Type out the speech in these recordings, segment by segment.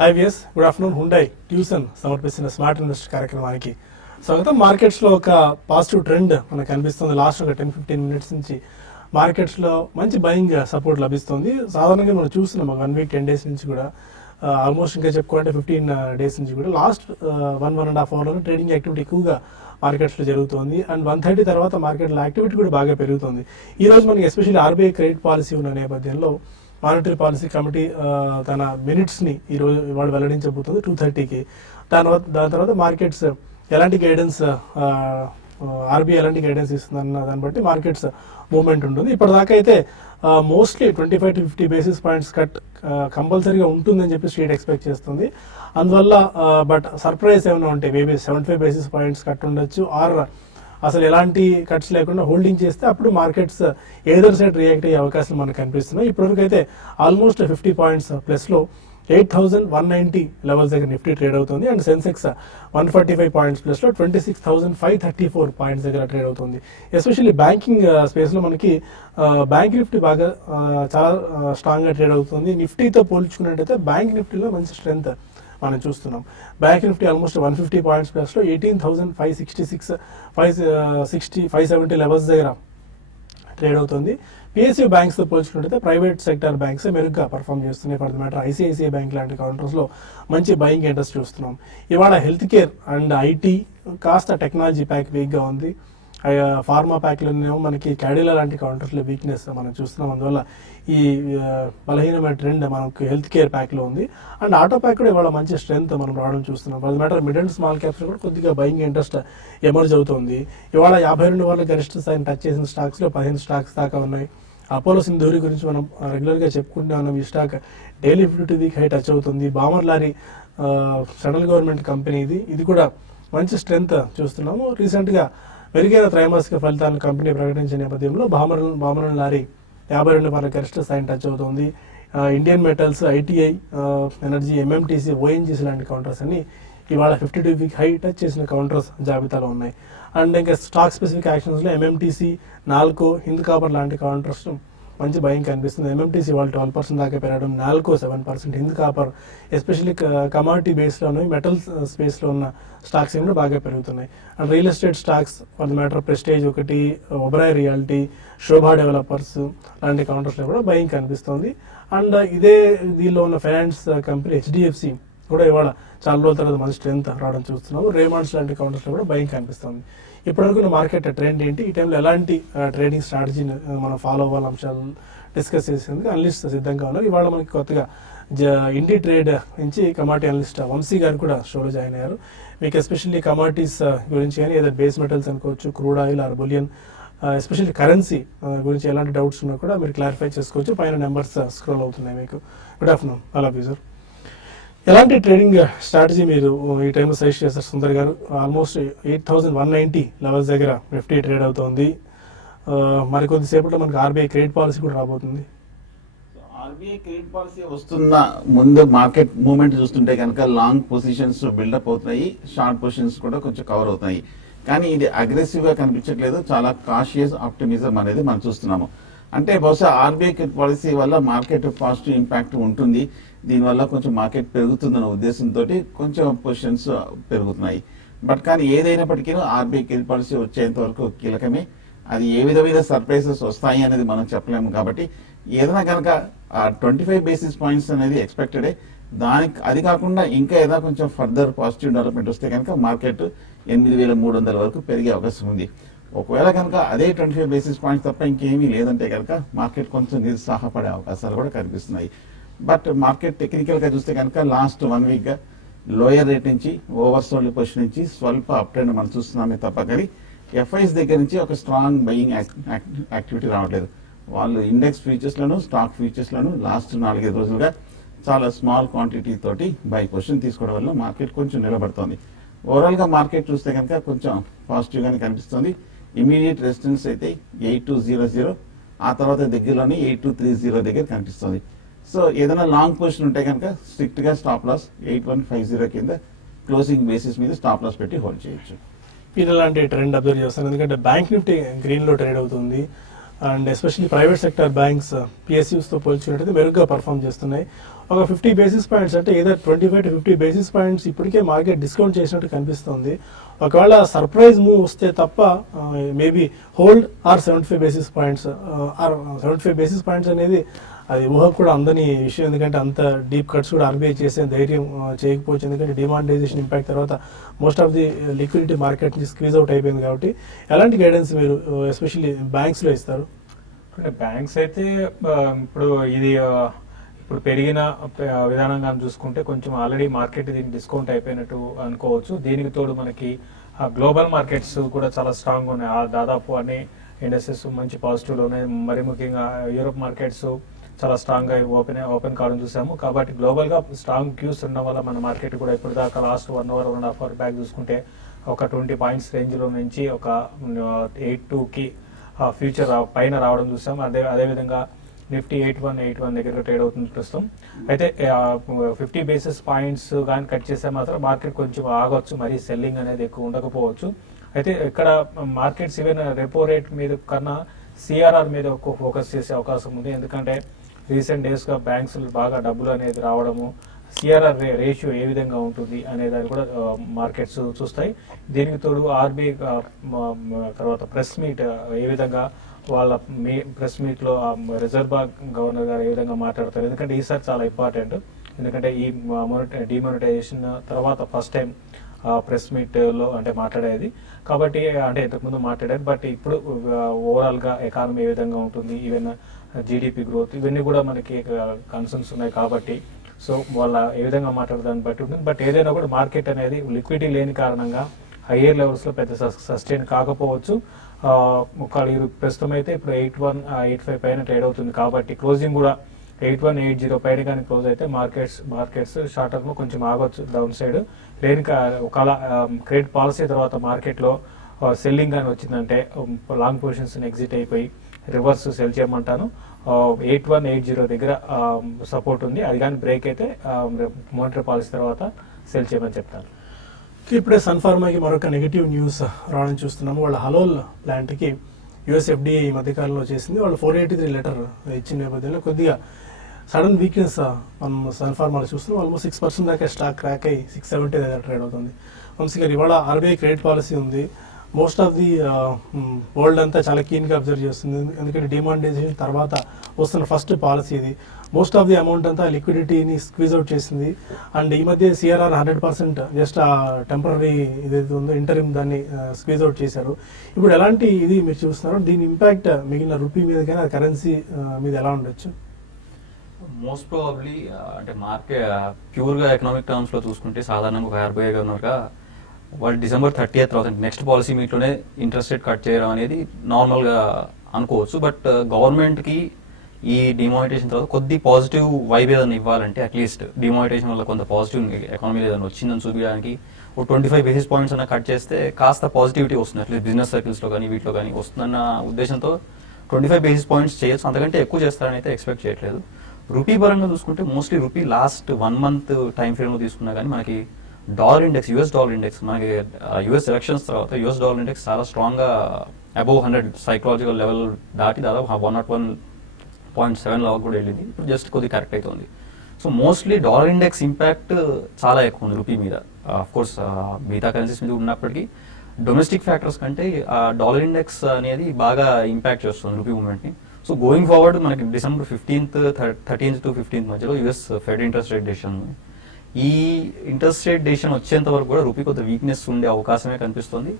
Hi విఎస్, good afternoon. హుండై ట్యూషన్ సమర్పిస్తున్న స్మార్ట్ ఇన్వెస్ట్ కార్యక్రమానికి స్వాగతం. మార్కెట్స్లో ఒక పాజిటివ్ ట్రెండ్ మనకు కనిపిస్తుంది. లాస్ట్ ఒక 10-15 మినిట్స్ నుంచి మార్కెట్స్లో మంచి బయింగ్ సపోర్ట్ లభిస్తుంది. సాధారణంగా మనం చూస్తున్నాం ఒక 1 వీక్ 10 డేస్ నుంచి కూడా, ఆల్మోస్ట్ ఇంకా చెప్పుకోవాలంటే 15 డేస్ నుంచి కూడా లాస్ట్ 1.5 అవర్లో ట్రేడింగ్ యాక్టివిటీ ఎక్కువగా మార్కెట్స్లో జరుగుతుంది. అండ్ 1:30 తర్వాత మార్కెట్లో యాక్టివిటీ కూడా బాగా పెరుగుతుంది. ఈ రోజు మనకి ఎస్పెషల్లీ ఆర్బీఐ క్రెడిట్ పాలసీ ఉన్న నేపథ్యంలో మానిటరీ పాలసీ కమిటీ తన మినిట్స్ని ఇవాళ వెల్లడించబోతుంది 2:30కి. దాని తర్వాత మార్కెట్స్ ఎలాంటి గైడెన్స్, ఆర్బీఐ ఎలాంటి గైడెన్స్ ఇస్తుందన్న దాన్ని బట్టి మార్కెట్స్ మూవ్మెంట్ ఉంటుంది. ఇప్పటిదాకా అయితే mostly 25 to 50 basis points cut కంపల్సరీగా ఉంటుందని చెప్పి స్ట్రీట్ ఎక్స్పెక్ట్ చేస్తుంది. అందువల్ల బట్ సర్ప్రైజ్ ఏమైనా ఉంటే మేబీ 75 బేసిస్ పాయింట్స్ కట్ ఉండొచ్చు, ఆర్ అసలు ఎలాంటి కట్స్ లేకుండా హోల్డింగ్ చేస్తే అప్పుడు మార్కెట్స్ ఏదర్ సైడ్ రియాక్ట్ అయ్యే అవకాశాలు మనకు కనిపిస్తున్నాయి. ఇప్పటివరకు అయితే ఆల్మోస్ట్ 50 పాయింట్స్ ప్లస్లో 8,190 లెవెల్స్ దగ్గర నిఫ్టీ ట్రేడ్ అవుతుంది. అండ్ సెన్సెక్స్ 145 పాయింట్స్ ప్లస్లో 26,534 పాయింట్స్ దగ్గర ట్రేడ్ అవుతుంది. ఎస్పెషల్లీ బ్యాంకింగ్ స్పేస్లో మనకి బ్యాంక్ నిఫ్టీ బాగా చాలా స్ట్రాంగ్గా ట్రేడ్ అవుతుంది. నిఫ్టీతో పోల్చుకున్నట్టయితే బ్యాంక్ నిఫ్టీలో మంచి స్ట్రెంత్ మనం చూస్తున్నాం. బ్యాంక్ నిఫ్టీ ఆల్మోస్ట్ 150 పాయింట్స్ ప్లస్లో 18,566 570 లెవెల్స్ దగ్గర ట్రేడ్ అవుతుంది. పిఎస్యూ బ్యాంక్స్తో పోల్చుకుంటే ప్రైవేట్ సెక్టర్ బ్యాంక్స్ మెరుగ్గా పర్ఫామ్ చేస్తున్నాయి. For the matter ICICI bank లాంటి కౌంటర్స్లో మంచి బయింగ్ ఇంట్రెస్ట్ చూస్తున్నాం. ఇవాళ హెల్త్ కేర్ అండ్ ఐటీ, కాస్త టెక్నాలజీ ప్యాక్ వీక్గా ఉంది. ఫార్మా ప్యాక్లోనేమో మనకి క్యాడిలా లాంటి కౌంటర్స్లో వీక్నెస్ మనం చూస్తున్నాం. అందువల్ల ఈ బలహీనమైన ట్రెండ్ మనకు హెల్త్ కేర్ ప్యాక్లో ఉంది. అండ్ ఆటో ప్యాక్ కూడా ఇవాళ మంచి స్ట్రెంత్ మనం రావడం చూస్తున్నాం. For the matter mid and small caps కూడా కొద్దిగా బయింగ్ ఇంట్రెస్ట్ ఎమర్జ్ అవుతుంది. ఇవాళ 52 వాళ్ళ గరిష్ట స్థాయిని టచ్ చేసిన స్టాక్స్లో 15 స్టాక్స్ దాకా ఉన్నాయి. అపోలో సింధూరి గురించి మనం రెగ్యులర్గా చెప్పుకుంటూ ఉన్నాం. ఈ stock daily 52 week high touch అవుతుంది. Balmer Lawrie central government company ఇది కూడా మంచి స్ట్రెంత్ చూస్తున్నాము. రీసెంట్గా మెరుగైన త్రైమాసిక ఫలితాలను కంపెనీ ప్రకటించిన నేపథ్యంలో బామర్ లారీ 52 వాళ్ళ గరిష్ట స్థాయిని టచ్ అవుతుంది. Indian metals, ITI energy, MMTC, ONGC లాంటి కౌంటర్స్ అన్ని ఇవాళ 52 వీక్ హై టచ్ చేసిన కౌంటర్స్ జాబితాలో ఉన్నాయి. అండ్ ఇంకా స్టాక్ స్పెసిఫిక్ యాక్షన్స్లో ఎంఎంటీసీ, నాల్కో, హింద్ కాపర్ లాంటి కౌంటర్స్ మంచి భయం కనిపిస్తుంది. ఎంఎంటీసీ వాళ్ళు 12% దాకా పెరగడం, Nalco 7%, Hind copper especially commodity బేస్లోను మెటల్స్ స్పేస్లో ఉన్న స్టాక్స్ ఏమైనా బాగా పెరుగుతున్నాయి. And real estate stocks for the matter Prestige ఒకటి, ఒబరాయ్ రియాలిటీ, శోభా డెవలపర్స్ లాంటి కౌంటర్స్లో కూడా భయం కనిపిస్తుంది. అండ్ ఇదే దీనిలో ఉన్న ఫైనాన్స్ కంపెనీ హెచ్డిఎఫ్సి కూడా ఇవాళ చాలా రోజుల తర్వాత మంచి స్ట్రెంత్ రావడం చూస్తున్నాము. రేమాండ్స్ లాంటి కౌంటర్స్లో కూడా భయం కనిపిస్తుంది. ఇప్పటివరకు మార్కెట్ ట్రెండ్ ఏంటి, ఈ టైంలో ఎలాంటి ట్రేడింగ్ స్ట్రాటజీని మనం ఫాలో అవ్వాలి అంశాలు డిస్కస్ చేసేందుకు అనలిస్ట్ సిద్ధంగా ఉన్నారు. ఇవాళ మనకి కొత్తగా ఇండి ట్రేడ్ నుంచి కమాడిటీ అనలిస్ట్ వంశీ గారు కూడా షోలో జాయిన్ అయ్యారు. మీకు ఎస్పెషల్లీ కమాడిటీస్ గురించి కానీ ఏదైనా బేస్ మెటల్స్ అనుకోవచ్చు, crude oil or bullion, especially currency గురించి ఎలాంటి డౌట్స్ ఉన్నా కూడా మీరు క్లారిఫై చేసుకోవచ్చు. పైన నెంబర్స్ స్క్రోల్ అవుతున్నాయి మీకు. Good afternoon. అలా సార్, ఎలాంటి ట్రేడింగ్ స్ట్రాటజీ మీరు ఈ టైంలో సజెస్ట్ చేస్తారు సుందర్ గారు? ఆల్మోస్ట్ 8,190 లెవెల్స్ దగ్గర నిఫ్టీ ట్రేడ్ అవుతుంది. మరి కొద్దిసేపట్లో మనకి ఆర్బీఐ క్రెడిట్ పాలసీ కూడా రాబోతుంది. ఆర్బీఐ క్రెడిట్ పాలసీ వస్తున్న ముందు మార్కెట్ మూవ్మెంట్ చూస్తుంటే కనుక లాంగ్ పొజిషన్స్ బిల్డప్ అవుతున్నాయి, షార్ట్ పొజిషన్స్ కూడా కొంచెం కవర్ అవుతున్నాయి. కానీ ఇది అగ్రెసివ్ గా కనిపించట్లేదు, చాలా కాషియస్ ఆప్టిమిజం అనేది మనం చూస్తున్నాము. అంటే బహుశా ఆర్బీఐ క్రెడిట్ పాలసీ వల్ల మార్కెట్ పాజిటివ్ ఇంపాక్ట్ ఉంటుంది, దీనివల్ల కొంచెం మార్కెట్ పెరుగుతుందన్న ఉద్దేశంతో కొంచెం పొజిషన్స్ పెరుగుతున్నాయి. బట్ కానీ ఏదైనప్పటికీ ఆర్బీఐ క్రెడిట్ పాలసీ వచ్చేంత వరకు కీలకమే. అది ఏ విధమైన సర్ప్రైజెస్ వస్తాయి అనేది మనం చెప్పలేము. కాబట్టి ఏదైనా కనుక 25 బేసిస్ పాయింట్స్ అనేది ఎక్స్పెక్టెడే. అది కాకుండా ఇంకా ఏదైనా కొంచెం ఫర్దర్ పాజిటివ్ డెవలప్మెంట్ వస్తే కనుక మార్కెట్ 8,300 వరకు పెరిగే అవకాశం ఉంది. ఒకవేళ కనుక అదే 25 బేసిస్ పాయింట్స్ తప్ప ఇంకేమీ లేదంటే కనుక మార్కెట్ కొంచెం నిరుత్సాహపడే అవకాశాలు కూడా కనిపిస్తున్నాయి. బట్ మార్కెట్ టెక్నికల్ గా చూస్తే కనుక లాస్ట్ 1 వీక్ గా లోయర్ రేట్ నుంచి ఓవర్ సోల్డ్ పొజిషన్ నుంచి స్వల్ప అప్ ట్రెండ్ మనం చూస్తున్నామే తప్ప కానీ ఎఫ్ఐస్ దగ్గర నుంచి ఒక స్ట్రాంగ్ బయింగ్ యాక్టివిటీ రావట్లేదు. వాళ్ళు ఇండెక్స్ ఫ్యూచర్స్ లను, స్టాక్ ఫ్యూచర్స్ లను లాస్ట్ 4-5 రోజులుగా చాలా స్మాల్ క్వాంటిటీ తోటి బై పొజిషన్ తీసుకోవడం వల్ల మార్కెట్ కొంచెం నిలబడుతోంది. ఓవరాల్ గా మార్కెట్ చూస్తే కనుక కొంచెం పాజిటివ్ గానే కనిపిస్తుంది. ఇమీడియట్ రెసిస్టెన్స్ అయితే 8200, ఆ తర్వాత దగ్గరలోనే 8230 దగ్గర కనిపిస్తుంది. సో ఏదైనా లాంగ్ పొజిషన్ ఉంటే కనుక స్ట్రిక్ట్ గా స్టాప్ లాస్ 8150 కింద క్లోజింగ్ బేసిస్ మీద స్టాప్ లాస్ పెట్టి హోల్డ్ చేయొచ్చు. ఇలాంటి ట్రెండ్ అబ్జర్వ్ చేస్తాను, ఎందుకంటే బ్యాంక్ నిఫ్టీ గ్రీన్ లో ట్రేడ్ అవుతుంది. And especially private sector banks పిఎస్యూస్తో పోల్చుకున్నట్టయితే మెరుగ్గా పర్ఫామ్ చేస్తున్నాయి. ఒక 50 బేసిస్ పాయింట్స్ అంటే ఏదో 25 to 50 బేసిస్ పాయింట్స్ ఇప్పటికే మార్కెట్ డిస్కౌంట్ చేసినట్టు కనిపిస్తుంది. ఒకవేళ సర్ప్రైజ్ మూవ్ వస్తే తప్ప maybe hold or 75 basis points or 75 basis points అనేది అది ఊహకు కూడా అందని విషయం. ఎందుకంటే అంత డీప్ కట్స్ కూడా ఆర్బీఐ చేసే ధైర్యం చేయకపోవచ్చు. ఎందుకంటే డిమానిటైజేషన్ ఇంపాక్ట్ తర్వాత most of the liquidity market నుంచి స్క్వీజ్ అవుట్ అయిపోయింది. కాబట్టి ఎలాంటి గైడెన్స్ మీరు ఎస్పెషల్లీ బ్యాంక్స్లో ఇస్తారు? అంటే బ్యాంక్స్ అయితే ఇప్పుడు ఇది ఇప్పుడు పెరిగిన విధానంగా చూసుకుంటే కొంచెం ఆల్రెడీ మార్కెట్ దీనికి డిస్కౌంట్ అయిపోయినట్టు అనుకోవచ్చు. దీనికి తోడు మనకి గ్లోబల్ మార్కెట్స్ కూడా చాలా స్ట్రాంగ్ ఉన్నాయి. దాదాపు అన్ని ఇండస్ట్రీస్ మంచి పాజిటివ్లో ఉన్నాయి. మరి ముఖ్యంగా యూరోప్ మార్కెట్స్ చాలా స్ట్రాంగ్ గా ఓపెన్ కావడం చూసాము. కాబట్టి గ్లోబల్ గా స్ట్రాంగ్ క్యూస్ ఉండడం వల్ల మన మార్కెట్ కూడా ఇప్పుడు దాకా లాస్ట్ 1 hour 1.5 hour బ్యాక్ చూసుకుంటే ఒక 20 పాయింట్స్ రేంజ్ లో నుంచి ఒక 8.2 కి ఫ్యూచర్ పైన రావడం చూసాం. అదేవిధంగా నిఫ్టీ 8181 దగ్గర ట్రేడ్ అవుతుంది ప్రస్తుతం. అయితే 50 బేసిస్ పాయింట్స్ కానీ కట్ చేస్తే మాత్రం మార్కెట్ కొంచెం ఆగొచ్చు, మరి సెల్లింగ్ అనేది ఎక్కువ ఉండకపోవచ్చు. అయితే ఇక్కడ మార్కెట్స్ ఈవెన్ రెపో రేట్ మీద కన్నా సిఆర్ఆర్ మీద ఎక్కువ ఫోకస్ చేసే అవకాశం ఉంది. ఎందుకంటే రీసెంట్ డేస్ గా బ్యాంక్స్ బాగా డబ్బులు అనేది రావడము, సిఆర్ఆర్ రేషియో ఏ విధంగా ఉంటుంది అనే దాన్ని కూడా మార్కెట్స్ చూస్తాయి. దీనికి తోడు ఆర్బీఐ తర్వాత ప్రెస్ మీట్ ఏ విధంగా వాళ్ళ ప్రెస్ మీట్ లో రిజర్వ్ బ్యాంక్ గవర్నర్ గారు ఏ విధంగా మాట్లాడతారు. ఎందుకంటే ఈసారి చాలా ఇంపార్టెంట్. ఎందుకంటే ఈ డిమానిటైజేషన్ తర్వాత ఫస్ట్ టైం ప్రెస్ మీట్ లో అంటే మాట్లాడేది. కాబట్టి అంటే ఇంతకుముందు మాట్లాడారు, బట్ ఇప్పుడు ఓవరాల్ గా ఎకానమీ ఏ విధంగా ఉంటుంది, ఈవెన్ జీడిపి గ్రోత్ ఇవన్నీ కూడా మనకి కన్సర్న్స్ ఉన్నాయి. కాబట్టి సో వాళ్ళ ఏ విధంగా మాట్లాడదాన్ని బట్టి ఉంటుంది. బట్ ఏదైనా కూడా మార్కెట్ అనేది లిక్విడిటీ లేని కారణంగా హయ్యర్ లెవెల్స్ లో పెద్ద సస్టైన్ కాకపోవచ్చు. ప్రస్తుతం అయితే ఇప్పుడు 8185 పైన ట్రేడ్ అవుతుంది. కాబట్టి క్లోజింగ్ కూడా 8180 పైన కానీ క్లోజ్ అయితే మార్కెట్స్ షార్ట్ టర్మ్ కొంచెం ఆగొచ్చు డౌన్ సైడ్. లేని ఒకవేళ క్రెడిట్ పాలసీ తర్వాత మార్కెట్ లో సెల్లింగ్ కానీ వచ్చిందంటే లాంగ్ పొజిషన్స్ ఎగ్జిట్ అయిపోయి రివర్స్ సెల్ చేయమంటాను. 8180 దగ్గర సపోర్ట్ ఉంది. అది కానీ బ్రేక్ అయితే మానిటరీ పాలసీ తర్వాత సెల్ చేయమని చెప్తాను. ఇప్పుడే సన్ ఫార్మాకి మరొక నెగిటివ్ న్యూస్ రావడం చూస్తున్నాము. వాళ్ళ హలోల్ ప్లాంట్కి యుఎస్ ఎఫ్డీఏ ఈ మధ్యకాలంలో చేసింది. వాళ్ళు 483 లెటర్ ఇచ్చిన నేపథ్యంలో కొద్దిగా సడన్ వీక్నెస్ మనం సన్ ఫార్మాలో చూస్తున్నాం. ఆల్మోస్ట్ 6% దాకా స్టాక్ క్రాక్ అయ్యి 670 దగ్గర ట్రేడ్ అవుతుంది. వంశీ గారు, ఇవాళ ఆర్బీఐ క్రెడిట్ పాలసీ ఉంది. మోస్ట్ ఆఫ్ ది వరల్డ్ అంతా చాలా కీన్గా అబ్జర్వ్ చేస్తుంది. ఎందుకంటే డిమానిటైజేషన్ తర్వాత వస్తున్న ఫస్ట్ పాలసీ ఇది. మోస్ట్ ఆఫ్ ది అమౌంట్ అంతా లిక్విడిటీని స్క్వీజ్ అవుట్ చేసింది. అండ్ ఈ మధ్య సిఆర్ఆర్ 100% జస్ట్ ఆ టెంపరీ ఏదైతే ఉందో ఇంటరిమ్ దాన్ని స్క్వీజ్ అవుట్ చేశారు. ఇప్పుడు ఎలాంటి ఇది మీరు చూస్తున్నారు? దీని ఇంపాక్ట్ మిగిలిన రూపీ మీద కానీ ఆ కరెన్సీ మీద ఎలా ఉండొచ్చు? మోస్ట్ ప్రాబబ్లీ అంటే మార్కెట్ ప్యూర్గా ఎకనామిక్ టర్మ్స్ లో చూసుకుంటే సాధారణంగా ఒక ఆర్బీఐ గవర్నర్గా వాళ్ళు December 30th నెక్స్ట్ పాలసీ మీట్లోనే ఇంట్రెస్ట్ రేట్ కట్ చేయడం అనేది నార్మల్గా అనుకోవచ్చు. బట్ గవర్నమెంట్కి ఈ డిమానిటేషన్ తర్వాత కొద్ది పాజిటివ్ వైబ్ ఏదైనా ఇవ్వాలంటే అట్లీస్ట్ డిమానిటేషన్ వల్ల కొంత పాజిటివ్ ఎకానమీ ఏదైనా వచ్చిందని చూపించడానికి ఒక 25 బేసిస్ పాయింట్స్ అన్న కట్ చేస్తే కాస్త పాజిటివిటీ వస్తుంది. అట్లీస్ట్ బిజినెస్ సర్కిల్స్లో కానీ వీటిలో కానీ వస్తుందన్న ఉద్దేశంతో 25 బేసిస్ పాయింట్స్ చేయొచ్చు. అంతకంటే ఎక్కువ చేస్తారని అయితే ఎక్స్పెక్ట్ చేయట్లేదు. రూపీ పరంగా చూసుకుంటే mostly rupee last 1 month time ఫ్రేమ్లో తీసుకున్నా కానీ మనకి dollar index, US dollar index మనకి యుఎస్ ఎలక్షన్స్ తర్వాత యుఎస్ డాలర్ ఇండెక్స్ చాలా స్ట్రాంగ్గా అబౌవ్ 100 సైకలాజికల్ లెవెల్ దాటి దాదాపు 101.7 లెవెల్ కూడా వెళ్ళింది. ఇప్పుడు జస్ట్ కొద్దిగా కరెక్ట్ అవుతుంది. So mostly dollar index impact చాలా ఎక్కువ ఉంది రూపీ మీద. ఆఫ్ కోర్స్ మిగతా కరెన్సీస్ మీద ఉన్నప్పటికీ డొమెస్టిక్ ఫ్యాక్టర్స్ కంటే డాలర్ ఇండెక్స్ అనేది బాగా ఇంపాక్ట్ చేస్తుంది రూపీ మూవ్మెంట్ని. సో గోయింగ్ ఫార్వర్డ్ మనకి December 15th 13th to 15th మధ్యలో US fed interest rate decision ఉంది. ఈ ఇంట్రెస్ట్ రేట్ డెసిషన్ వచ్చేంత వరకు కూడా రూపీ కొంత వీక్నెస్ ఉండే అవకాశమే కనిపిస్తుంది.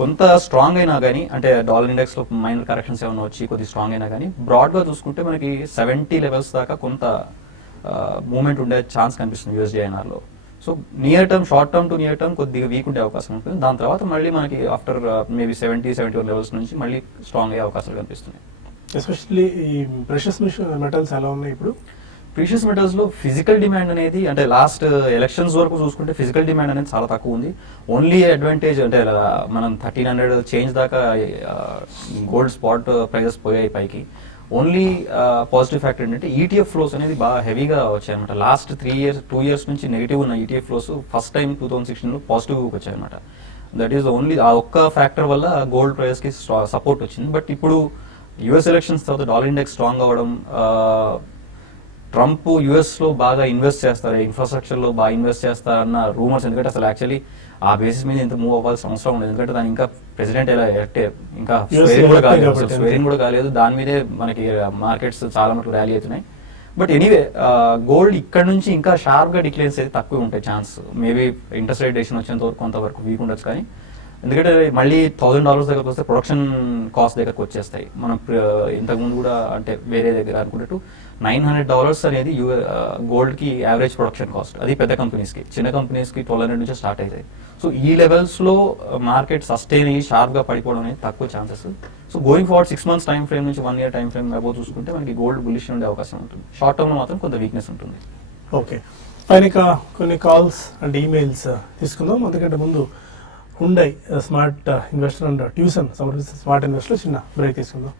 కొంత స్ట్రాంగ్ అయినా కానీ అంటే డాలర్ ఇండెక్స్ లో మైనర్ కరెక్షన్స్ ఏమైనా వచ్చి కొద్ది స్ట్రాంగ్ అయినా కానీ బ్రాడ్ గా చూసుకుంటే మనకి 70 లెవెల్స్ దాకా కొంత మూవ్మెంట్ ఉండే ఛాన్స్ కనిపిస్తుంది యూఎస్డిఐఎన్ఆర్ లో. So near term, short term two near term కొద్దిగా వీక్ ఉండే అవకాశం ఉంటుంది. దాని తర్వాత మళ్ళీ మనకి ఆఫ్టర్ మేబీ 70-71 లెవెల్స్ నుంచి మళ్ళీ స్ట్రాంగ్ అయ్యే అవకాశాలు కనిపిస్తున్నాయి. ఎస్పెషల్లీ ఈ ప్రెషస్ మెటల్స్ ఎలా ఉన్నాయి ఇప్పుడు? ప్రీషియస్ మెటల్స్ లో ఫిజికల్ డిమాండ్ అనేది అంటే లాస్ట్ ఎలక్షన్స్ వరకు చూసుకుంటే ఫిజికల్ డిమాండ్ అనేది చాలా తక్కువ ఉంది. ఓన్లీ అడ్వాంటేజ్ అంటే మనం 1300 చేంజ్ దాకా గోల్డ్ స్పాట్ ప్రైజెస్ పోయాయి పైకి. ఓన్లీ పాజిటివ్ ఫ్యాక్టర్ ఏంటంటే ఈటీఎఫ్ ఫ్లోస్ అనేది బాగా హెవీగా వచ్చాయన్నమాట. లాస్ట్ 2 years నుంచి నెగిటివ్ ఉన్న ఈటీఎఫ్ ఫ్లోస్ ఫస్ట్ టైం 2016లో పాజిటివ్ వచ్చాయన్నమాట. దట్ ఈస్ ఓన్లీ ఆ ఒక్క ఫ్యాక్టర్ వల్ల గోల్డ్ ప్రైస్ కి సపోర్ట్ వచ్చింది. బట్ ఇప్పుడు యుఎస్ ఎలక్షన్స్ తర్వాత డాలర్ ఇండెక్స్ స్ట్రాంగ్ అవ్వడం, ట్రంప్ యుఎస్ లో బాగా ఇన్వెస్ట్ చేస్తారు, ఇన్ఫ్రాస్ట్రక్చర్ లో బాగా ఇన్వెస్ట్ చేస్తారన్న రూమర్స్. ఎందుకంటే అసలు యాక్చువల్లీ ఆ బేసిస్ మీద ఇంత మూవ్ అవ్వాల్సిన అవసరం ఉండదు, ఎందుకంటే దాని ఇంకా ప్రెసిడెంట్ ఎలా ఇంకా స్వేరింగ్ కూడా కాలేదు, అసలు స్వేరింగ్ కూడా కాలేదు. దాని మీదే మనకి మార్కెట్స్ చాలా మటుకు ర్యాలీ అవుతున్నాయి. బట్ ఎనీవే గోల్డ్ ఇక్కడ నుంచి ఇంకా షార్ప్ గా డిక్లైన్స్ అయితే తక్కువ ఉంటాయి chance. Maybe interest rate decision వచ్చేంత వరకు కొంతవరకు వీక్ ఉండొచ్చు, కానీ ఎందుకంటే మళ్ళీ $1,000 దగ్గరకు వస్తే ప్రొడక్షన్ కాస్ట్ దగ్గరకు వచ్చేస్తాయి. మనం ఇంతకుముందు కూడా అంటే వేరే దగ్గర అనుకున్నట్టు $900 అనేది గోల్డ్ కి యావరేజ్ ప్రొడక్షన్ కాస్ట్. అది పెద్ద కంపెనీస్ కి, చిన్న కంపెనీస్ కి 1200 నుంచి స్టార్ట్ అవుతాయి. సో ఈ లెవెల్స్ లో మార్కెట్ సస్టైన్ అయ్యి షార్ప్ గా పడిపోవడం అనేది తక్కువ chances. So going forward 6 months time frame నుంచి 1 year టైం ఫ్రేమ్ అబౌవ్ చూసుకుంటే మనకి గోల్డ్ బులిష్ ఉండే అవకాశం ఉంటుంది. షార్ట్ టర్మ్ లో మాత్రం కొంత వీక్నెస్ ఉంటుంది. ఓకే, పైన కొన్ని కాల్స్ అండ్ ఈమెయిల్స్ తీసుకుందాం. అందుకంటే ముందు Hyundai smart investor and tuition సమర్పిస్తున్న స్మార్ట్ ఇన్వెస్టర్ చిన్న బ్రేక్ తీసుకుందాం.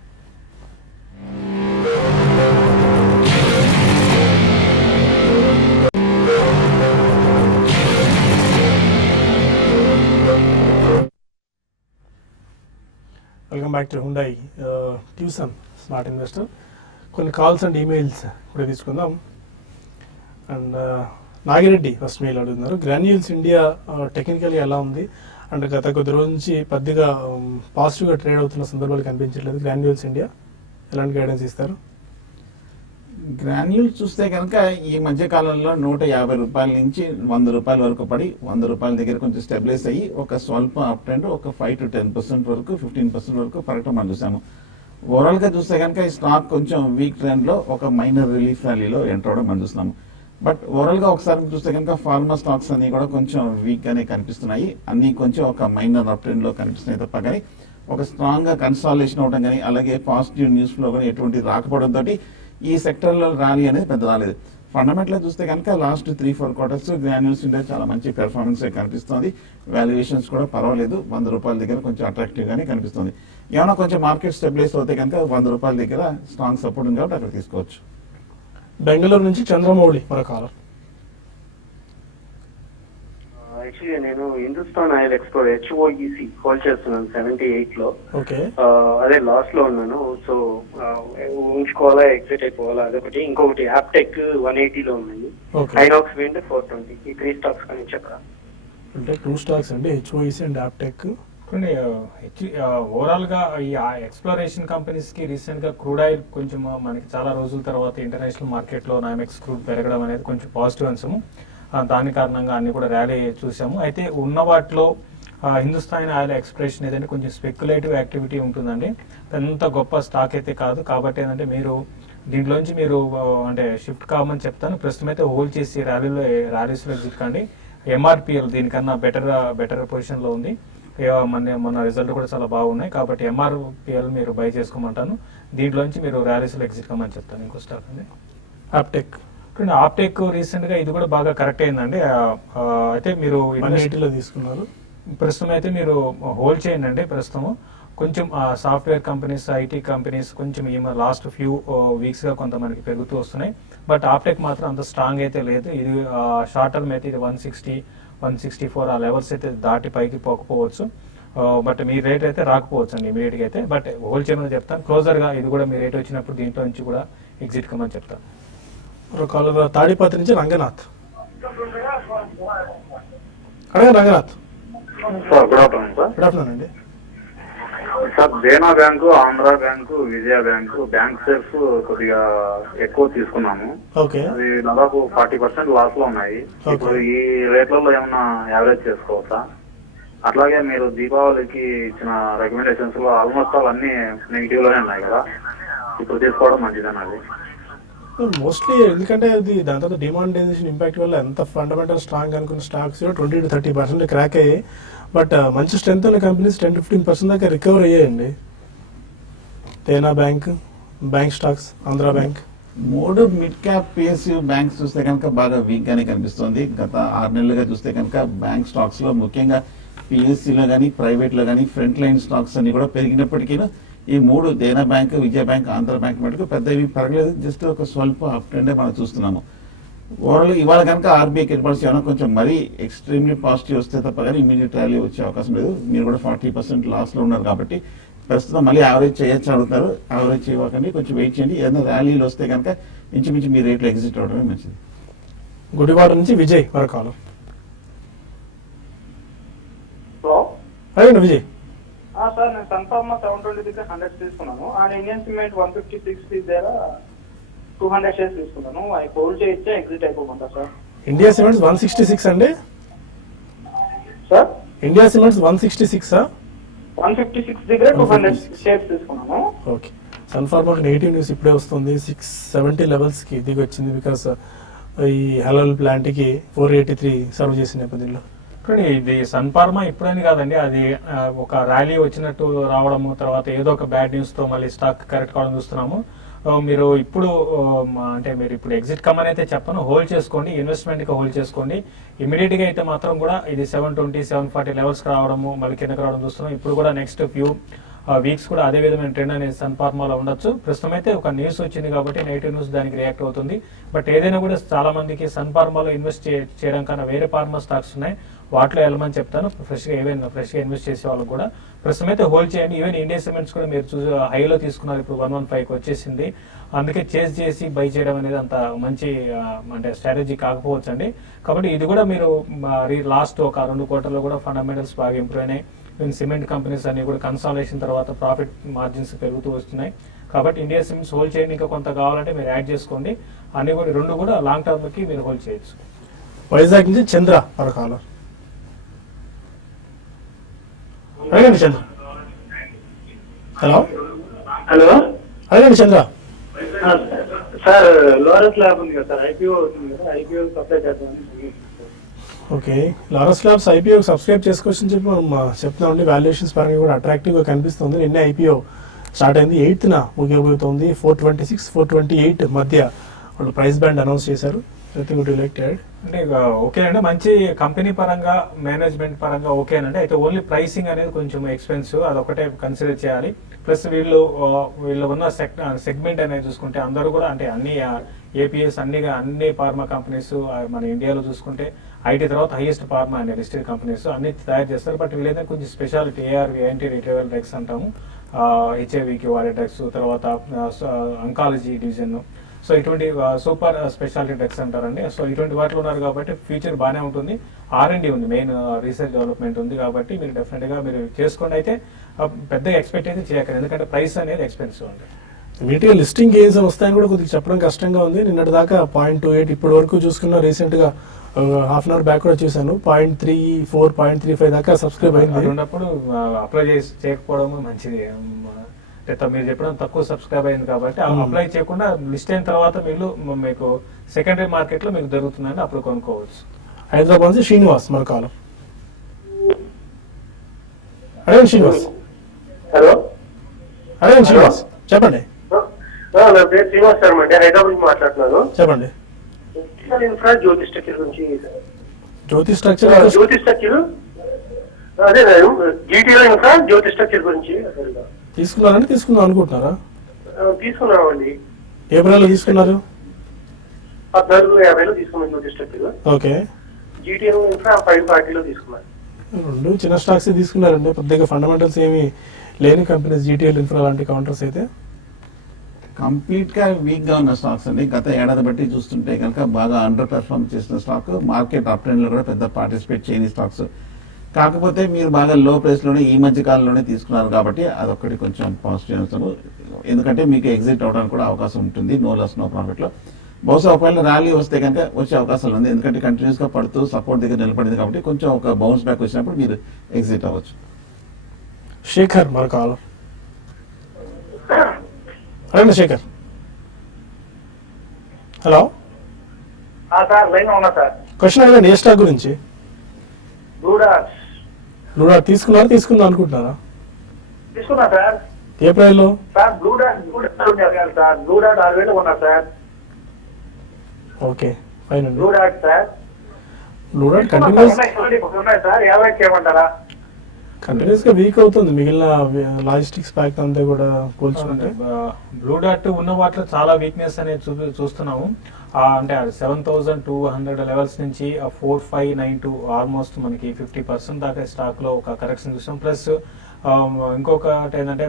Welcome back to Hyundai tuition smart investor. కొన్ని కాల్స్ అండ్ ఈమెయిల్స్ కూడా తీసుకుందాం. అండ్ నాగిరెడ్డి ఫస్ట్ మెయిల్ అడుగుతున్నారు, గ్రాన్యూల్స్ ఇండియా టెక్నికల్గా ఎలా ఉంది? అండ్ గత కొద్ది రోజు నుంచి కొద్దిగా పాజిటివ్గా ట్రేడ్ అవుతున్న సందర్భాలు కనిపించట్లేదు. గ్రాన్యూల్స్ ఇండియా ఎలాంటి గైడెన్స్ ఇస్తారు? గ్రాన్యూల్ చూస్తే కనుక ఈ మధ్య కాలంలో $150 నుంచి $100 వరకు పడి $100 దగ్గర కొంచెం స్టెబిలైజ్ అయ్యి ఒక స్వల్ప అప్ ట్రెండ్ ఒక 5 to 10% వరకు 15% వరకు పెరగటం మనం చూసాము. ఓవరాల్ గా చూస్తే కనుక ఈ స్టాక్ కొంచెం వీక్ ట్రెండ్ లో ఒక మైనర్ రిలీఫ్ ర్యాలీలో ఎంటర్ అవడం మనం చూస్తున్నాము. బట్ ఓవరాల్ గా ఒకసారి చూస్తే కనుక ఫార్మా స్టాక్స్ అన్ని కూడా కొంచెం వీక్ గానే కనిపిస్తున్నాయి. అన్ని కొంచెం ఒక మైనర్ అప్ ట్రెండ్ లో కనిపిస్తున్నాయి తప్ప కానీ ఒక స్ట్రాంగ్ గా కన్సాలిడేషన్ అవడం కానీ అలాగే పాజిటివ్ న్యూస్ ఫ్లో కానీ ఎటువంటి రాకపోవడంతో ఈ సెక్టర్ లో ర్యాలీ అనేది పెద్ద రాలేదు. ఫండమెంటల్ చూస్తే కనుక లాస్ట్ 3-4 quarters గ్రాన్యూల్స్ ఇండియా చాలా మంచి పెర్ఫార్మెన్స్ కనిపిస్తుంది. వాల్యుయేషన్స్ కూడా పర్వాలేదు, $100 దగ్గర కొంచెం అట్రాక్టివ్ గానే కనిపిస్తుంది. ఏమైనా కొంచెం మార్కెట్ స్టెబిలైజ్ అవుతే కనుక $100 దగ్గర స్ట్రాంగ్ సపోర్ట్ ఉంది కాబట్టి అక్కడ తీసుకోవచ్చు. బెంగళూరు నుంచి చంద్రమౌళి మరో కాలర్. యాక్చువల్లీ నేను Hindustan oil export HOEC hold చేస్తున్నాను 78 లో. ఓకే, అదే లాస్ట్ లో ఉన్నాను. సో ఉంచుకోవాలా ఎగ్జిట్ అయిపోవాలా అదొకటి. ఇంకొకటి యాప్టెక్ 180 లో ఉన్నాయి. INOX wind 420. ఈ 3 స్టాక్స్ కానీ చెప్పరా? అంటే 2 స్టాక్స్ అండి, HOEC అండ్ యాప్టెక్. ఓవరాల్ గా ఈ ఎక్స్ప్లోరేషన్ కంపెనీస్ కి రీసెంట్ గా క్రూడ్ ఆయిల్ కొంచెం మనకి చాలా రోజుల తర్వాత ఇంటర్నేషనల్ మార్కెట్ లో నామెక్స్ క్రూడ్ పెరగడం అనేది కొంచెం పాజిటివ్ అంశము. దాని కారణంగా అన్ని కూడా ర్యాలీ చూసాము. అయితే ఉన్న వాటిలో హిందుస్థాన్ ఆయిల్ ఎక్స్ప్లోరేషన్ ఏదంటే కొంచెం స్పెక్యులేటివ్ యాక్టివిటీ ఉంటుందండి. అంత గొప్ప స్టాక్ అయితే కాదు. కాబట్టి ఏంటంటే మీరు దీంట్లోంచి మీరు అంటే షిఫ్ట్ కావమని చెప్తాను. ప్రస్తుతం అయితే హోల్డ్ చేసి ర్యాలీస్లో ఎగ్జిట్ కండి. ఎంఆర్పిఎల్ దీనికన్నా బెటర్ పొజిషన్ లో ఉంది. మన రిజల్ట్ కూడా చాలా బాగున్నాయి. కాబట్టి ఎంఆర్పిఎల్ మీరు బై చేసుకోమంటాను. దీంట్లోంచి మీరు ర్యాలీస్లో ఎగ్జిట్ కమ్మని చెప్తాను. ఇంకో స్టాక్ అండి యాప్టెక్. ఆప్టెక్ రీసెంట్ గా ఇది కూడా బాగా కరెక్ట్ అయిందండి. అయితే మీరు 180 తీసుకున్నారు. ప్రస్తుతం అయితే మీరు హోల్డ్ చేయండి అండి. ప్రస్తుతం కొంచెం సాఫ్ట్వేర్ కంపెనీస్, ఐటీ కంపెనీస్ కొంచెం ఈ లాస్ట్ ఫ్యూ వీక్స్ గా కొంత మనకి పెరుగుతూ వస్తున్నాయి. బట్ ఆప్టెక్ మాత్రం అంత స్ట్రాంగ్ అయితే లేదు. ఇది షార్ట్ టర్మ్ అయితే ఇది 160-164 ఆ లెవెల్స్ అయితే దాటి పైకి పోకపోవచ్చు. బట్ మీ రేట్ అయితే రాకపోవచ్చు అండి ఇమీడియట్ గా అయితే. బట్ హోల్డ్ చేయమని చెప్తాను. క్లోజర్ గా ఇది కూడా మీ రేట్ వచ్చినప్పుడు దీంట్లో నుంచి కూడా ఎగ్జిట్ కమ్మని చెప్తాను. మరో కాలర్ తాడిపత్రి నుంచి రంగనాథ్. అడగండి Ranganath. Sir good afternoon sir. Good afternoon అండి. Sir Dena bank, Andhra bank, విజయ బ్యాంకు బ్యాంక్ షేర్స్ కొద్దిగా ఎక్కువ తీసుకున్నాము. ఓకే, అది దాదాపు 40% లాస్ లో ఉన్నాయి. ఇప్పుడు ఈ రేట్లలో ఏమన్నా యావరేజ్ చేసుకోవచ్చా? అట్లాగే మీరు దీపావళికి ఇచ్చిన రికమెండేషన్స్ లో ఆల్మోస్ట్ ఆల్ అన్ని నెగిటివ్ లోనే ఉన్నాయి కదా, ఇప్పుడు తీసుకోవడం మంచిదన్నది. మోస్ట్లీ ఎందుకంటే అది దాని తర్వాత డిమాండైజేషన్ ఇంపాక్ట్ వల్ల ఎంత ఫండమెంటల్ స్ట్రాంగ్ అనుకున్న స్టాక్స్ 20-30% క్రాక్ అయ్యాయి. బట్ మంచి స్ట్రెంత్ ఉన్న కంపెనీస్ 10-15% దాకా రికవర్ అయ్యాయండి. Dena bank, bank stocks, Andhra bank. 3 mid cap PSU banks చూస్తే కనుక బాగా వీక్ గానే కనిపిస్తుంది. గత 6 నెలలుగా చూస్తే కనుక బ్యాంక్ స్టాక్స్ లో ముఖ్యంగా PSUలో కానీ ప్రైవేట్ లో కానీ ఫ్రంట్ లైన్ స్టాక్స్ అన్ని కూడా పెరిగినప్పటికీ ఈ 3 దేనా బ్యాంక్, విజయ బ్యాంక్, ఆంధ్ర బ్యాంక్ మటుకు పెద్ద ఏమీ పెరగలేదు. జస్ట్ ఒక స్వల్ప అప్ ట్రెండే మనం చూస్తున్నాము. ఓవరాల్ ఇవాళ కనుక ఆర్బీఐ క్రెడిట్ పాలసీ ఏమైనా కొంచెం మరీ ఎక్స్ట్రీమ్లీ పాజిటివ్ వస్తే తప్ప కానీ ఇమీడియట్ ర్యాలీ వచ్చే అవకాశం లేదు. మీరు కూడా 40% లాస్ లో ఉన్నారు కాబట్టి ప్రస్తుతం మళ్ళీ యావరేజ్ చేయొచ్చు అడుగుతారు. యావరేజ్ చేయకండి, కొంచెం వెయిట్ చేయండి. ఏదైనా ర్యాలీలు వస్తే కనుక ఇంచుమించు మీ రేట్లో ఎగ్జిట్ అవడమే మంచిది. గుడివాడ నుంచి విజయ్ మరొక హలో అడగండి విజయ్. సార్ నేను సన్ఫార్మా 720 దగ్గర 100 తీసుకున్నాను. అండ్ ఇండియన్ సిమెంట్ 156 దగ్గర 200 షేర్స్ తీసుకున్నాను. అవి హోల్డ్ చేయొచ్చా, ఎగ్జిట్ అయిపోమంటా సార్? ఇండియా సిమెంట్స్ 166 అండి. సార్ ఇండియా సిమెంట్స్ 166 156 దగ్గర 200 షేర్స్ తీసుకున్నాను. ఓకే. సన్ఫార్మాకి నెగిటివ్ న్యూస్ ఇప్పుడే వస్తుంది. 670 లెవెల్స్ కి దిగి వచ్చింది. బికాస్ ఈ హెలల్ ప్లాంట్ కి 483 సర్వ్ చేసిన నేపథ్యంలో. కానీ ఇది సన్ ఫార్మా ఇప్పుడని కాదండి, అది ఒక ర్యాలీ వచ్చినట్టు రావడము, తర్వాత ఏదో ఒక బ్యాడ్ న్యూస్ తో మళ్ళీ స్టాక్ కరెక్ట్ కావడం చూస్తున్నాము. మీరు ఇప్పుడు అంటే మీరు ఇప్పుడు ఎగ్జిట్ కమ్మని అయితే చెప్పను, హోల్డ్ చేసుకోండి, ఇన్వెస్ట్మెంట్ కి హోల్డ్ చేసుకోండి. ఇమీడియట్ గా అయితే మాత్రం కూడా ఇది 720, 740 లెవెల్స్ రావడము, మళ్ళీ కిందకి రావడం చూస్తున్నాం. ఇప్పుడు కూడా నెక్స్ట్ ఫ్యూ వీక్స్ కూడా అదే విధమైన ట్రెండ్ అనేది సన్ ఫార్మాలో ఉండొచ్చు. ప్రస్తుతం అయితే ఒక న్యూస్ వచ్చింది కాబట్టి నెగిటివ్ న్యూస్ దానికి రియాక్ట్ అవుతుంది. బట్ ఏదైనా కూడా చాలా మందికి సన్ ఫార్మాలో ఇన్వెస్ట్ చేయడం కన్నా వేరే ఫార్మా స్టాక్స్ ఉన్నాయి, వాటిలో వెళ్ళమని చెప్తాను. ఫ్రెష్గా ఇన్వెస్ట్ చేసే వాళ్ళకి కూడా ప్రస్తుతం అయితే హోల్డ్ చేయండి. ఈవెన్ ఇండియా సిమెంట్స్ కూడా మీరు చూసి హైలో తీసుకున్నారు, ఇప్పుడు 115కి వచ్చేసింది. అందుకే చేజ్ చేసి బై చేయడం అనేది అంత మంచి అంటే స్ట్రాటజీ కాకపోవచ్చు అండి. కాబట్టి ఇది కూడా మీరు లాస్ట్ ఒక 2 క్వార్టర్లో కూడా ఫండమెంటల్స్ బాగా ఇంప్రూవ్ అయినాయి. ఈవెన్ సిమెంట్ కంపెనీస్ అన్ని కూడా కన్సాలేషన్ తర్వాత ప్రాఫిట్ మార్జిన్స్ పెరుగుతూ వస్తున్నాయి. కాబట్టి ఇండియా సిమెంట్స్ హోల్డ్ చేయండి. ఇంకా కొంత కావాలంటే మీరు యాడ్ చేసుకోండి. అన్ని కూడా 2 కూడా లాంగ్ టర్మ్ కి మీరు హోల్డ్ చేయొచ్చు. వైజాగ్ నుంచి చంద్ర మరొక అడగండి చంద్ర. హలో హలో అడగండి చంద్ర. సార్ లోరస్ ల్యాబ్ ఉంది కదా సార్, ఐపీఓ అవుతుంది కదా, ఐపీఓ సప్లై చేద్దామని. Okay. Laurus labs IPO subscribe చేసుకోవచ్చని చెప్పి మనం చెప్తున్నామండి. వాల్యుయేషన్స్ పరంగా కూడా అట్రాక్టివ్ గా కనిపిస్తుంది. నిన్న ఐపీఓ స్టార్ట్ అయింది, 8th ముగియబోతోంది. 426, 428 మధ్య వాళ్ళు ప్రైస్ బ్యాండ్ అనౌన్స్ చేశారు. అంటే ఓకేనండి, మంచి కంపెనీ పరంగా మేనేజ్మెంట్ పరంగా ఓకేనండి. అయితే ఓన్లీ ప్రైసింగ్ అనేది కొంచెం ఎక్స్పెన్సివ్, అదొకటే కన్సిడర్ చేయాలి. ప్లస్ వీళ్ళు ఉన్న సెగ్మెంట్ అనేది చూసుకుంటే అందరూ కూడా అంటే అన్ని ఏపీఎస్ అన్ని ఫార్మా కంపెనీస్ మన ఇండియాలో చూసుకుంటే ఐటీ తర్వాత హైయెస్ట్ ఫార్మా అనే లిస్టెడ్ కంపెనీస్ అన్ని తయారు చేస్తారు. బట్ వీళ్ళైతే కొంచెం speciality ARV anti retrieval drugs అంటాము, హెచ్ఐవికి వాడే డ్రగ్స్, తర్వాత అంకాలజీ డివిజన్, సో ఇటువంటి సూపర్ స్పెషాలిటీ డ్రగ్స్ అంటారండి. సో ఇటువంటి వాటిలో ఉన్నారు కాబట్టి ఫ్యూచర్ బాగానే ఉంటుంది. R&D ఉంది, మెయిన్ రీసెర్చ్ డెవలప్మెంట్ ఉంది. కాబట్టి మీరు డెఫినెట్ గా మీరు చేసుకోండి. అయితే పెద్దగా ఎక్స్పెక్ట్ అయితే చేయకండి, ఎందుకంటే ప్రైస్ అనేది ఎక్స్పెన్సివ్ అండి. ఇమీడియట్ గా లిస్టింగ్ గెయిన్స్ వస్తాయని కూడా కొద్దిగా చెప్పడం కష్టంగా ఉంది. నిన్నటి దాకా 0.28 ఇప్పటి వరకు చూసుకున్నా, రీసెంట్ గా హాఫ్ అన్ అవర్ బ్యాక్ కూడా చూసాను 0.34, 0.35 దాకా సబ్స్క్రైబ్ అయింది. ఉన్నప్పుడు అప్లై చేయకపోవడం మంచిది. మీరు చెప్పడం తక్కువ సబ్స్క్రైబ్ అయింది కాబట్టి అప్లై చేయకుండా లిస్ట్ అయిన తర్వాత మీకు సెకండరీ మార్కెట్ లో మీకు దొరుకుతుందండి, అప్పుడు కొనుక్కోవచ్చు. హైదరాబాద్ నుంచి శ్రీనివాస్ మన కాలం. అడగండి శ్రీనివాస్. హలో అడగండి శ్రీనివాస్, చెప్పండి. నా పేరు శ్రీనివాస్ శర్మ అండి, హైదరాబాద్ నుంచి మాట్లాడుతున్నాను. చెప్పండి. ఇన్ఫ్రా జ్యోతి స్ట్రక్చర్ గురించి. జ్యోతి స్ట్రక్చర్ జ్యోతి స్ట్రక్చర్ అదే జీటీలో ఇన్ఫ్రా జ్యోతి స్ట్రక్చర్ గురించి తీసుకున్నారంటే తీసుకుందాం అనుకుంటున్నారా? తీసుకున్నామండి. ఏప్రిల్ లో తీసుకున్నారు? 1450లో తీసుకున్నాం జ్యోతి స్ట్రక్చర్. ఓకే. జీటీలో ఇన్ఫ్రా 540లో తీసుకున్నాను. 2 చిన్న స్టాక్స్ తీసుకున్నారండి, పెద్దగా ఫండమెంటల్స్ ఏమి లేని కంపెనీస్ జీటీఎల్ ఇన్ఫ్రా లాంటి కౌంటర్స్ అయితే. కంప్లీట్ గా వీక్ గా ఉన్న స్టాక్స్ అండి. గత ఏడాది బట్టి చూస్తుంటే కనుక బాగా అండర్ పెర్ఫార్మ్ చేసిన స్టాక్, మార్కెట్ అప్ ట్రెండ్ లో కూడా పెద్ద పార్టిసిపేట్ చేయని స్టాక్స్. కాకపోతే మీరు బాగా లో ప్రైస్ లోనే ఈ మధ్య కాలంలోనే తీసుకున్నారు కాబట్టి అదొక్కటి కొంచెం పాజిటివ్ అవసరం. ఎందుకంటే మీకు ఎగ్జిట్ అవడానికి కూడా అవకాశం ఉంటుంది, నో లాస్ నో ప్రాఫిట్ లో. బహుశా ఒకవేళ ర్యాలీ వస్తే కనుక వచ్చే అవకాశాలు ఉంది, ఎందుకంటే కంటిన్యూస్ గా పడుతూ సపోర్ట్ దగ్గర నిలబడింది కాబట్టి కొంచెం ఒక బౌన్స్ బ్యాక్ వచ్చినప్పుడు మీరు ఎగ్జిట్ అవ్వచ్చు. శేఖర్ మన కాలం. అడగండి శేఖర్. హలో సార్ లైన్ ఉన్నా సార్. క్వశ్చన్ అడగండి. ఏ స్టాక్ గురించి? లూడా తీసుకుందాం అనుకుంటున్నారా? తీసుకున్నా సార్. ఏ ప్రైస్ లో? Sir blue dot sir, blue dot 6000 ఉన్నా సార్. ఓకే ఫైన్ అండి. బ్లూ డాట్ సార్, లూడా కంటిన్యూస్ ఉన్నాయి సార్. 50 చేయమంటారా? కంటిన్యూస్ గా వీక్ అవుతుంది మిగిలిన లాజిస్టిక్స్ ప్యాక్ అంతా కూడా పోల్చుకుంటే. బ్లూ డాట్ ఉన్న వాటిలో చాలా వీక్నెస్ అనేది చూస్తున్నాము. అంటే 7200 లెవెల్స్ నుంచి 4592 ఆల్మోస్ట్ మనకి 50% దాకా స్టాక్ లో ఒక కరెక్షన్ చూసాం. ప్లస్ ఇంకొకటి ఏంటంటే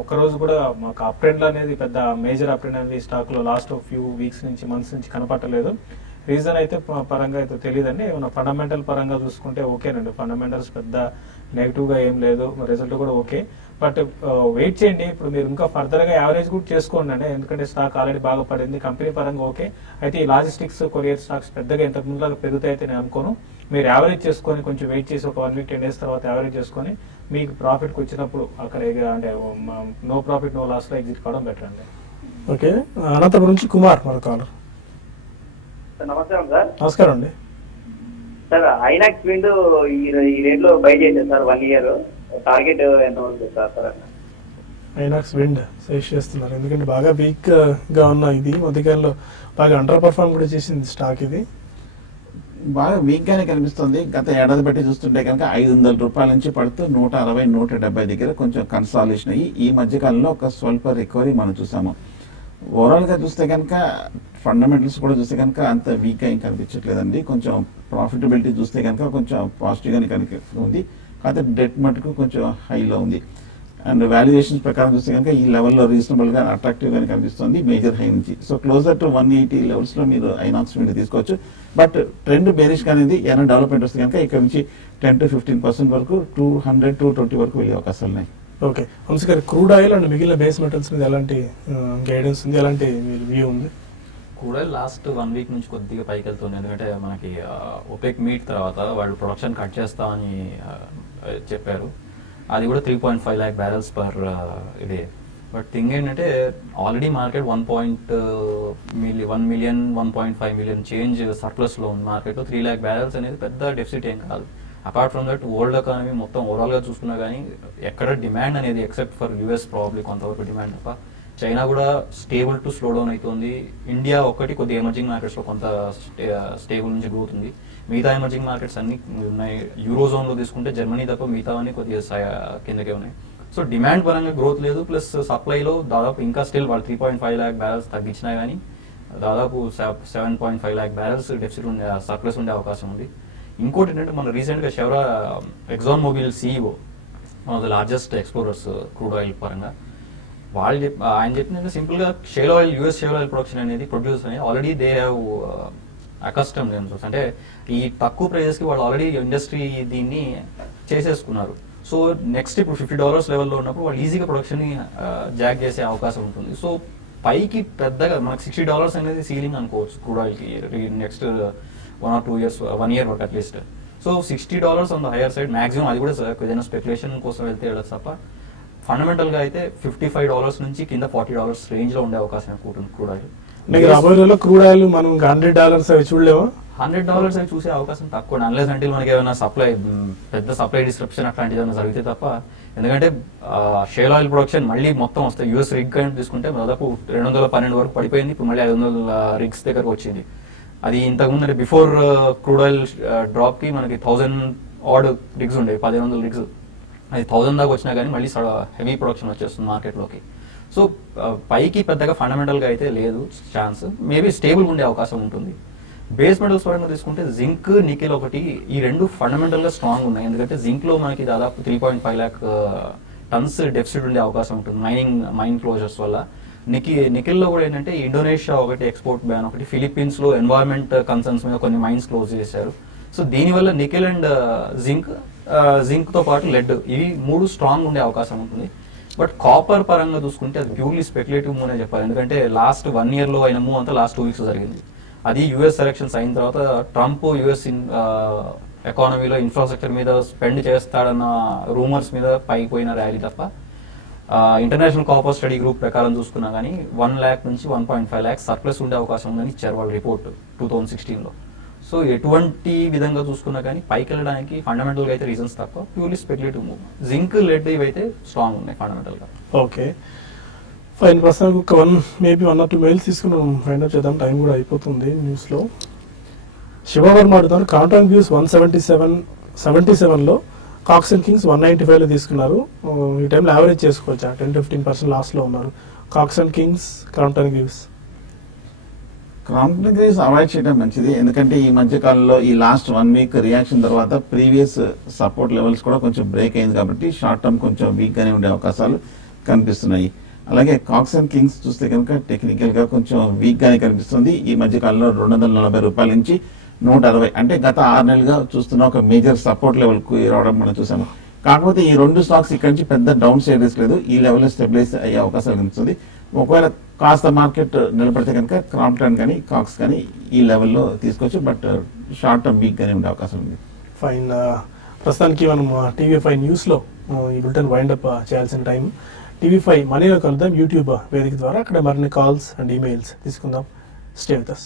ఒక రోజు కూడా మాకు అప్ ట్రెండ్ అనేది పెద్ద మేజర్ అప్ ట్రెండ్ అనేది స్టాక్ లో లాస్ట్ ఫ్యూ వీక్స్ నుంచి మంత్స్ నుంచి కనపట్టలేదు. రీజన్ అయితే పరంగా అయితే తెలియదండి. ఏమన్నా ఫండమెంటల్ పరంగా చూసుకుంటే ఓకేనండి, ఫండమెంటల్స్ పెద్ద నెగిటివ్ గా ఏం లేదు, రిజల్ట్ కూడా ఓకే. బట్ వెయిట్ చేయండి, ఇప్పుడు మీరు ఇంకా ఫర్దర్ గా యావరేజ్ కూడా చేసుకోండి అండి, ఎందుకంటే స్టాక్ ఆల్రెడీ బాగా పడింది. కంపెనీ పరంగా ఓకే, అయితే ఈ లాజిస్టిక్స్ కొరియర్ స్టాక్స్ పెద్దగా ఇంతకు ముందులాగా పెరుగుతాయి అయితే నేను అనుకోను. మీరు యావరేజ్ చేసుకొని కొంచెం వెయిట్ చేసి ఒక 1 వీక్ 10 డేస్ తర్వాత యావరేజ్ చేసుకొని మీకు ప్రాఫిట్కి వచ్చినప్పుడు అక్కడ అంటే నో ప్రాఫిట్ నో లాస్ లో ఎగ్జిట్ కావడం బెటర్ అండి. ఓకే, అనంతపురం నుంచి కుమార్ మన కాలర్. నమస్కారం సార్. నమస్కారం అండి. సార్ ఐనాక్స్ విండ్ ఈ రేట్ లో బై చేశాను సార్, 1 ఇయర్ టార్గెట్ ఎంత ఉంటుంది సార్? ఐనాక్స్ విండ్ సజెస్ట్ చేస్తున్నారు, ఎందుకంటే బాగా వీక్ గా ఉన్న ఇది మధ్యకాలంలో బాగా అండర్ పర్ఫార్మ్ కూడా చేసింది స్టాక్. ఇది బాగా వీక్ గానే కనిపిస్తుంది. గత ఏడాది బట్టి చూస్తుంటే కనుక 500 రూపాయల నుంచి పడుతూ 160, 170 దగ్గర కొంచెం కన్సాలిడేషన్ అయ్యి ఈ మధ్య కాలంలో ఒక స్వల్ప రికవరీ మనం చూసాము. ఓవరాల్ గా చూస్తే కనుక ఫండమెంటల్స్ కూడా చూస్తే కనుక అంత వీక్ గా ఏం కనిపించట్లేదండి. కొంచెం ప్రాఫిటబిలిటీ చూస్తే కనుక కొంచెం పాజిటివ్ గానే కనిపిస్తుంది, కాకపోతే డెట్ మటుకు కొంచెం హైలో ఉంది. అండ్ వాల్యుయేషన్స్ ప్రకారం చూస్తే కనుక ఈ లెవెల్లో రీజనబుల్ గా అట్రాక్టివ్ గానే కనిపిస్తుంది మేజర్ హై నుంచి. సో క్లోజర్ టు 180 లెవెల్స్ లో మీరు ఐనాక్స్ విండ్ తీసుకోవచ్చు. బట్ ట్రెండ్ బేరిష్ గా అనేది ఏమైనా డెవలప్మెంట్ వస్తే కనుక ఇక్కడ నుంచి 10 to 15% వరకు 200 to 220 వరకు వెళ్ళే అవకాశాలు ఉన్నాయి. ఓకే, వంశీ గారు, క్రూడ్ ఆయిల్ అండ్ మిగిలిన బేస్ మెటల్స్ మీద ఎలాంటి గైడెన్స్ ఉంది, ఎలాంటి వ్యూ ఉంది? కూడా లాస్ట్ 1 వీక్ నుంచి కొద్దిగా పైకి వెళ్తుంది, ఎందుకంటే మనకి ఒపెక్ మీట్ తర్వాత వాళ్ళు ప్రొడక్షన్ కట్ చేస్తామని చెప్పారు. అది కూడా 3.5 lakh barrels పర్ ఇదే. బట్ థింగ్ ఏంటంటే already market 1 million 1.5 million change surplus లో ఉంది. మార్కెట్లో 3 lakh barrels అనేది పెద్ద డెఫిసిట్ ఏం కాదు. Apart from that world economy మొత్తం ఓవరాల్ గా చూసుకున్నా కానీ ఎక్కడ డిమాండ్ అనేది ఎక్సెప్ట్ ఫర్ యూఎస్ ప్రాబ్లీ కొంతవరకు డిమాండ్ తప్ప, చైనా కూడా స్టేబుల్ టు స్లో డౌన్ అవుతుంది. ఇండియా ఒక్కటి కొద్దిగా ఎమర్జింగ్ మార్కెట్స్ లో కొంత స్టేబుల్ నుంచి గ్రోత్ ఉంది. మిగతా ఎమర్జింగ్ మార్కెట్స్ అన్ని ఉన్నాయి. యూరోజోన్ లో తీసుకుంటే జర్మనీ తప్ప మిగతా అన్ని కొద్దిగా కిందకే ఉన్నాయి. సో డిమాండ్ పరంగా గ్రోత్ లేదు, ప్లస్ సప్లైలో దాదాపు ఇంకా స్టిల్ వాళ్ళు 3.5 lakh barrels తగ్గించినా కానీ దాదాపు 7.5 lakh barrels డెఫిసిట్ ఉండే సర్ప్లస్ ఉండే అవకాశం ఉంది. ఇంకోటి ఏంటంటే మన రీసెంట్ గా axon Mobil CEO, one of the largest explorers crude oil పరంగా, ఆయన చెప్పినట్టు సింపుల్ గా shale oil, US shale oil production అనేది ప్రొడ్యూస్ అనేది already they have accustom themselves, అంటే ఈ తక్కువ ప్రైజెస్ కి వాళ్ళు ఆల్రెడీ ఇండస్ట్రీ దీన్ని చేసేసుకున్నారు. సో నెక్స్ట్ ఇప్పుడు $50 లెవెల్లో ఉన్నప్పుడు వాళ్ళు ఈజీగా ప్రొడక్షన్ ని జాక్ చేసే అవకాశం ఉంటుంది. సో పైకి పెద్దగా మనకు $60 అనేది సీలింగ్ అనుకోవచ్చు క్రూడ్ ఆయిల్ కి నెక్స్ట్ 1 or 2 years, 1 year వరకు at least. So $60 on the higher side maximum, అది కూడా ఏదైనా స్పెక్యులేషన్ కోసం వెళ్తే వెళ్ళదు తప్ప ఫండమెంటల్ గా అయితే $55 నుంచి కింద $40 రేంజ్ లో ఉండే అవకాశం ఎక్కువ ఉంటుంది క్రూడ్ ఆయిల్. రాబోయే క్రూడ్ ఆయిల్ మనం $100 అవి చూడలేమా? $100 అవి చూసే అవకాశం తక్కువ, అన్లెస్ అంటే మనకి ఏమైనా పెద్ద సప్లై డిస్ట్రప్షన్ అట్లాంటిది ఏమైనా జరిగితే తప్ప. ఎందుకంటే షేల్ ఆయిల్ ప్రొడక్షన్ మళ్ళీ మొత్తం వస్తాయి. యూఎస్ రిగ్ అని తీసుకుంటే దాదాపు 212 వరకు పడిపోయింది, ఇప్పుడు మళ్ళీ 500 rigs దగ్గరకు వచ్చింది. అది ఇంతకుముందు అంటే బిఫోర్ క్రూడ్ ఆయిల్ డ్రాప్ కి మనకి 1000 odd rigs ఉండేవి, 1500 rigs. అది 1000 దాకా వచ్చినా కానీ మళ్ళీ హెవీ ప్రొడక్షన్ వచ్చేస్తుంది మార్కెట్లోకి. సో పైకి పెద్దగా ఫండమెంటల్ గా అయితే లేదు ఛాన్స్, మేబీ స్టేబుల్ ఉండే అవకాశం ఉంటుంది. బేస్ మెటల్స్ పరంగా తీసుకుంటే జింక్, నికెల్ ఒకటి, ఈ రెండు ఫండమెంటల్ గా స్ట్రాంగ్ ఉన్నాయి. ఎందుకంటే జింక్ లో మనకి దాదాపు 3.5 lakh tons డెఫిసిట్ ఉండే అవకాశం ఉంటుంది మైన్ క్లోజర్స్ వల్ల. నికెల్ లో కూడా ఏంటంటే ఇండోనేషియా ఒకటి ఎక్స్పోర్ట్ బ్యాన్, ఒకటి ఫిలిప్పీన్స్ లో ఎన్వైరన్మెంట్ కన్సర్న్స్ మీద కొన్ని మైన్స్ క్లోజ్ చేశారు. సో దీనివల్ల నికెల్ అండ్ జింక్ తో పాటు లెడ్, ఇవి 3 స్ట్రాంగ్ ఉండే అవకాశం ఉంటుంది. బట్ కాపర్ పరంగా చూసుకుంటే అది ప్యూర్లీ స్పెక్యులేటివ్ మూవ్ అనే చెప్పాలి. ఎందుకంటే లాస్ట్ 1 year లో అయిన మూవ్ అంతా లాస్ట్ 2 weeks జరిగింది. అది యుఎస్ ఎలక్షన్స్ అయిన తర్వాత ట్రంప్ యుఎస్ ఎకానమీలో ఇన్ఫ్రాస్ట్రక్చర్ మీద స్పెండ్ చేస్తాడన్న రూమర్స్ మీద పైకి పోయిన ర్యాలీ తప్ప ఇంటర్నేషనల్ కాపర్ స్టడీ గ్రూప్ ప్రకారం చూసుకున్నా కానీ 1 lakh నుంచి 1.5 lakhs సర్ప్లస్ ఉండే అవకాశం ఉందని ఇచ్చారు వాళ్ళ రిపోర్ట్ 2016లో. సో ఎటువంటి విధంగా చూసుకున్నా కానీ పైకి వెళ్ళడానికి ఫండమెంటల్ గా అయితే రీజన్స్ తక్కువ, purely speculative move. Zinc, lead ఇవైతే స్ట్రాంగ్ ఉన్నాయి ఫండమెంటల్ గా. ఓకే ఫైన్, ప్రస్తుతానికి ఒక 1 or 2 మెయిల్స్ తీసుకుని ఫైండ్ అవుట్ చేద్దాం, టైం కూడా అయిపోతుంది. న్యూస్ లో శివవర్మ అడుగుతారు, కాంట్రాక్ట్ వ్యూస్ 177లో, కాక్స్ అండ్ కింగ్స్ 195లో తీసుకున్నారు. ఈ టైంలో యావరేజ్ చేసుకోవచ్చా? 10-15% లాస్ లో ఉన్నారు Cox and Kings, contract views. Crompton Greaves avoid చేయడం మంచిది, ఎందుకంటే ఈ మధ్య కాలంలో ఈ లాస్ట్ 1 వీక్ రియాక్షన్ తర్వాత ప్రీవియస్ సపోర్ట్ లెవెల్స్ కూడా కొంచెం బ్రేక్ అయింది కాబట్టి షార్ట్ టర్మ్ కొంచెం వీక్ గానే ఉండే అవకాశాలు కనిపిస్తున్నాయి. అలాగే కాక్స్ అండ్ కింగ్స్ చూస్తే కనుక టెక్నికల్ గా కొంచెం వీక్ గానే కనిపిస్తుంది. ఈ మధ్య కాలంలో 240 రూపాయల నుంచి 160, అంటే గత 6 నెలలుగా చూస్తున్న ఒక మేజర్ సపోర్ట్ లెవెల్ కు రావడం మనం చూసాము. కాకపోతే ఈ 2 స్టాక్స్ ఇక్కడ నుంచి పెద్ద డౌన్ సైడ్ రిస్క్ లేదు, ఈ లెవెల్లో స్టెబిలైజ్ అయ్యే అవకాశాలు కనిపిస్తుంది. ఒకవేళ కాస్త మార్కెట్ నిలబడితే కనుక క్రాంప్టన్ కానీ కాక్స్ కానీ ఈ లెవెల్లో తీసుకోవచ్చు, బట్ షార్ట్ టర్మ్ వీక్ గానే ఉండే అవకాశం ఉంది. ఫైన్. ప్రస్తుతానికి మనం TV5 న్యూస్లో ఈ బులెటిన్ వైండప్ చేయాల్సిన టైం. TV5 మనీలో కలుద్దాం యూట్యూబ్ వేదిక ద్వారా. అక్కడ మరిన్ని కాల్స్ అండ్ ఈమెయిల్స్ తీసుకుందాం. Stay with us.